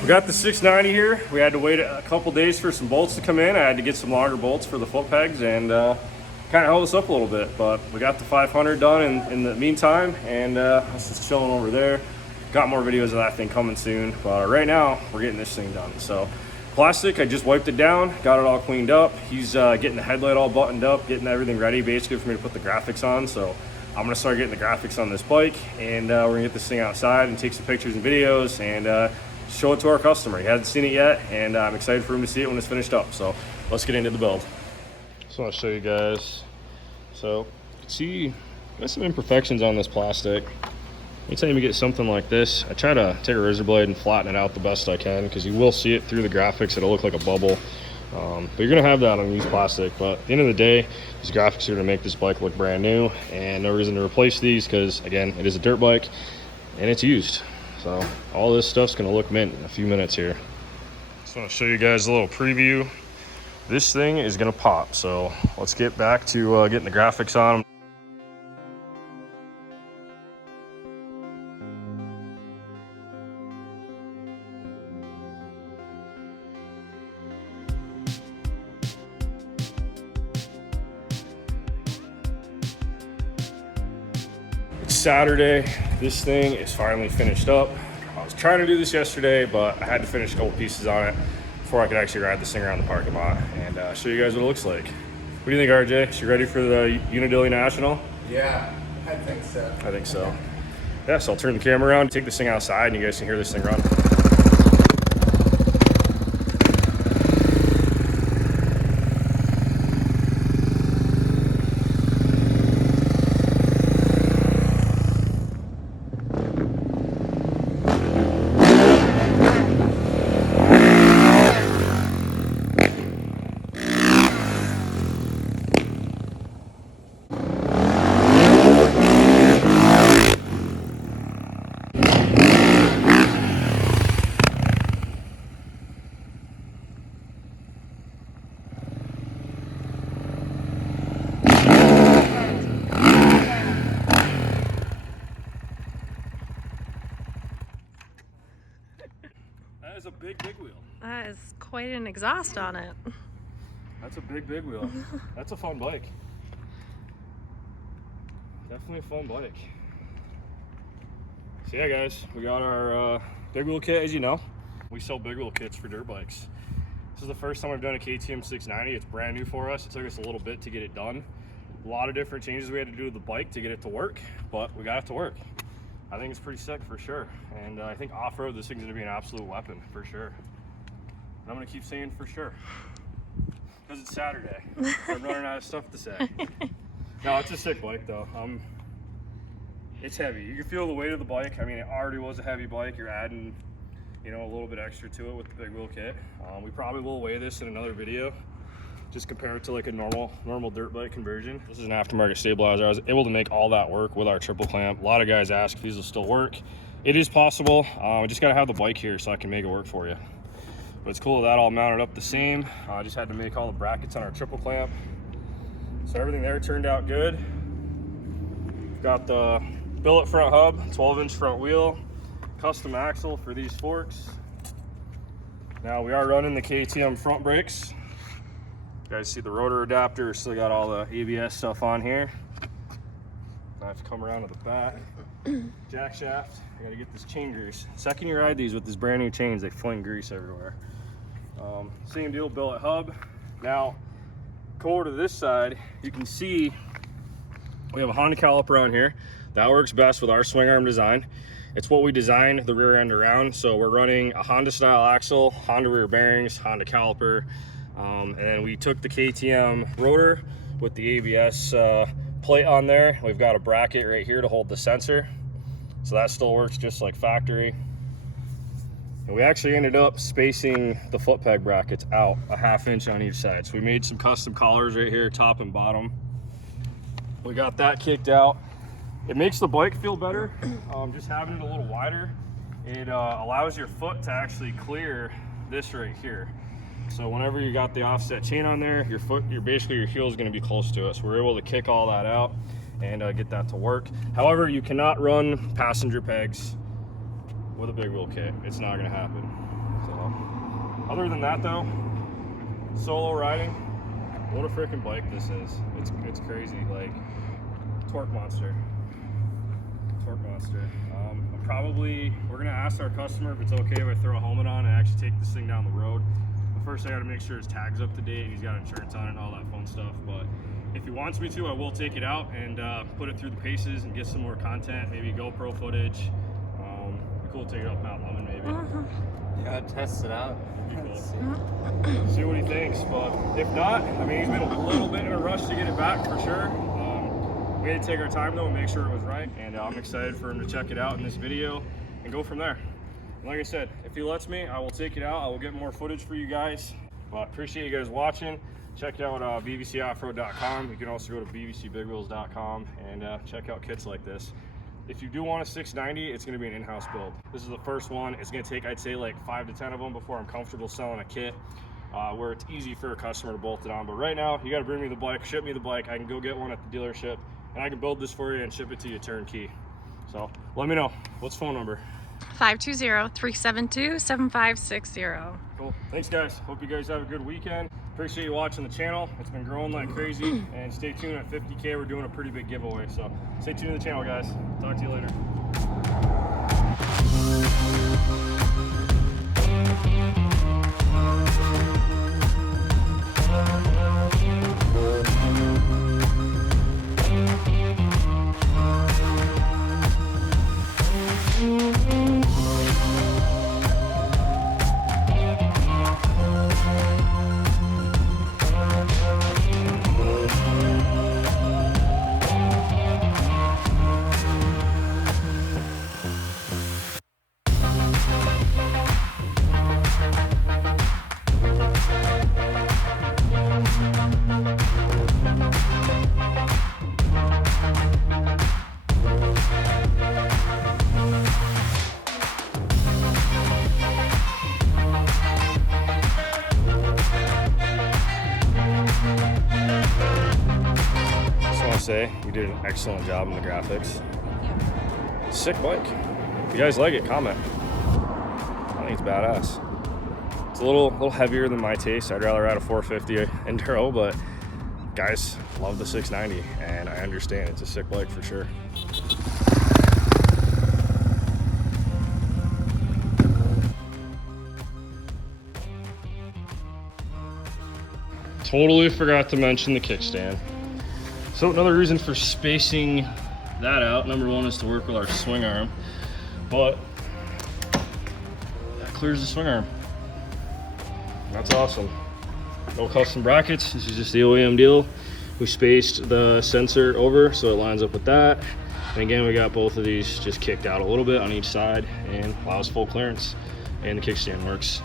we got the 690 here. We had to wait a couple days for some bolts to come in. I had to get some longer bolts for the foot pegs, and kind of held us up a little bit, but we got the 500 done in the meantime, and I was just chilling over there. Got more videos of that thing coming soon, but right now we're getting this thing done. So plastic, I just wiped it down, got it all cleaned up. He's getting the headlight all buttoned up, getting everything ready basically for me to put the graphics on. So I'm gonna start getting the graphics on this bike, and we're gonna get this thing outside and take some pictures and videos and show it to our customer. He hasn't seen it yet, and I'm excited for him to see it when it's finished up. So let's get into the build. Just want to show you guys. So you can see there's some imperfections on this plastic. Anytime you get something like this, I try to take a razor blade and flatten it out the best I can, because you will see it through the graphics. It'll look like a bubble, but you're gonna have that on used plastic. But at the end of the day, these graphics are gonna make this bike look brand new, and no reason to replace these, because again, it is a dirt bike and it's used. So all this stuff's gonna look mint in a few minutes here. Just want to show you guys a little preview. This thing is gonna pop, so let's get back to getting the graphics on. It's Saturday. This thing is finally finished up. I was trying to do this yesterday, but I had to finish a couple pieces on it before I could actually ride this thing around the parking lot and show you guys what it looks like. What do you think, RJ? Is you ready for the Unadilly National? Yeah, I think so. I think so. Yeah, so I'll turn the camera around, take this thing outside, and you guys can hear this thing run. That is a big wheel. That is quite an exhaust on it. That's a big wheel. That's a fun bike. Definitely a fun bike. So yeah, guys, we got our big wheel kit. As you know, we sell big wheel kits for dirt bikes. This is the first time I've done a KTM 690. It's brand new for us. It took us a little bit to get it done. A lot of different changes we had to do to the bike to get it to work, but we got it to work. I think it's pretty sick for sure. And I think off-road, this thing's gonna be an absolute weapon for sure. And I'm gonna keep saying for sure, because it's Saturday. I'm running out of stuff to say. No, it's a sick bike though. It's heavy. You can feel the weight of the bike. I mean, it already was a heavy bike. You're adding, you know, a little bit extra to it with the big wheel kit. We probably will weigh this in another video. Just compare it to like a normal dirt bike conversion. This is an aftermarket stabilizer. I was able to make all that work with our triple clamp. A lot of guys ask if these will still work. It is possible. I just gotta have the bike here so I can make it work for you. But it's cool that all mounted up the same. I just had to make all the brackets on our triple clamp. So everything there turned out good. Got the billet front hub, 12-inch front wheel, custom axle for these forks. Now we are running the KTM front brakes. You guys see the rotor adapter, still got all the ABS stuff on here. I have to come around to the back. Jack shaft, I gotta get this chain grease. Second you ride these with this brand new chains, they fling grease everywhere. Same deal, billet hub. Now, come over to this side, you can see we have a Honda caliper on here. That works best with our swing arm design. It's what we designed the rear end around. So we're running a Honda style axle, Honda rear bearings, Honda caliper. And then we took the KTM rotor with the ABS plate on there. We've got a bracket right here to hold the sensor. So that still works just like factory. And we actually ended up spacing the foot peg brackets out a 1/2 inch on each side. So we made some custom collars right here, top and bottom. We got that kicked out. It makes the bike feel better. Just having it a little wider, it allows your foot to actually clear this right here. So whenever you got the offset chain on there, your heel is going to be close to it. So we're able to kick all that out and get that to work. However, you cannot run passenger pegs with a big wheel kit. It's not going to happen. Other than that though, solo riding, what a freaking bike this is. It's crazy, like torque monster. We're gonna ask our customer if it's okay if I throw a helmet on and actually take this thing down the road. But first I gotta make sure his tag's up to date and he's got insurance on it and all that fun stuff. But if he wants me to, I will take it out and put it through the paces and get some more content, maybe GoPro footage. Be cool to take it up Mount Lemon maybe. Yeah, test it out. Be cool. See what he thinks, but if not, I mean, he's been a little bit in a rush to get it back for sure. We had to take our time though and make sure it was right, and I'm excited for him to check it out in this video and go from there. And like I said, if he lets me, I will take it out. I will get more footage for you guys. But appreciate you guys watching. Check out bbcoffroad.com. You can also go to bbcbigwheels.com and check out kits like this. If you do want a 690, it's going to be an in-house build. This is the first one. It's going to take, I'd say, like 5 to 10 of them before I'm comfortable selling a kit where it's easy for a customer to bolt it on. But right now, you got to bring me the bike, ship me the bike. I can go get one at the dealership, and I can build this for you and ship it to you turnkey. So let me know. What's phone number? 520-372-7560. Cool. Thanks, guys. Hope you guys have a good weekend. Appreciate you watching the channel. It's been growing like crazy. And stay tuned at 50K. We're doing a pretty big giveaway. So stay tuned to the channel, guys. Talk to you later. Say you did an excellent job in the graphics. Sick bike. If you guys like it, comment. I think it's badass. It's a little heavier than my taste. I'd rather ride a 450 enduro, but guys love the 690 and I understand it's a sick bike for sure. Totally forgot to mention the kickstand. So another reason for spacing that out, number one, is to work with our swing arm, but that clears the swing arm. That's awesome. No custom brackets, this is just the OEM deal. We spaced the sensor over so it lines up with that. And again, we got both of these just kicked out a little bit on each side and allows full clearance, and the kickstand works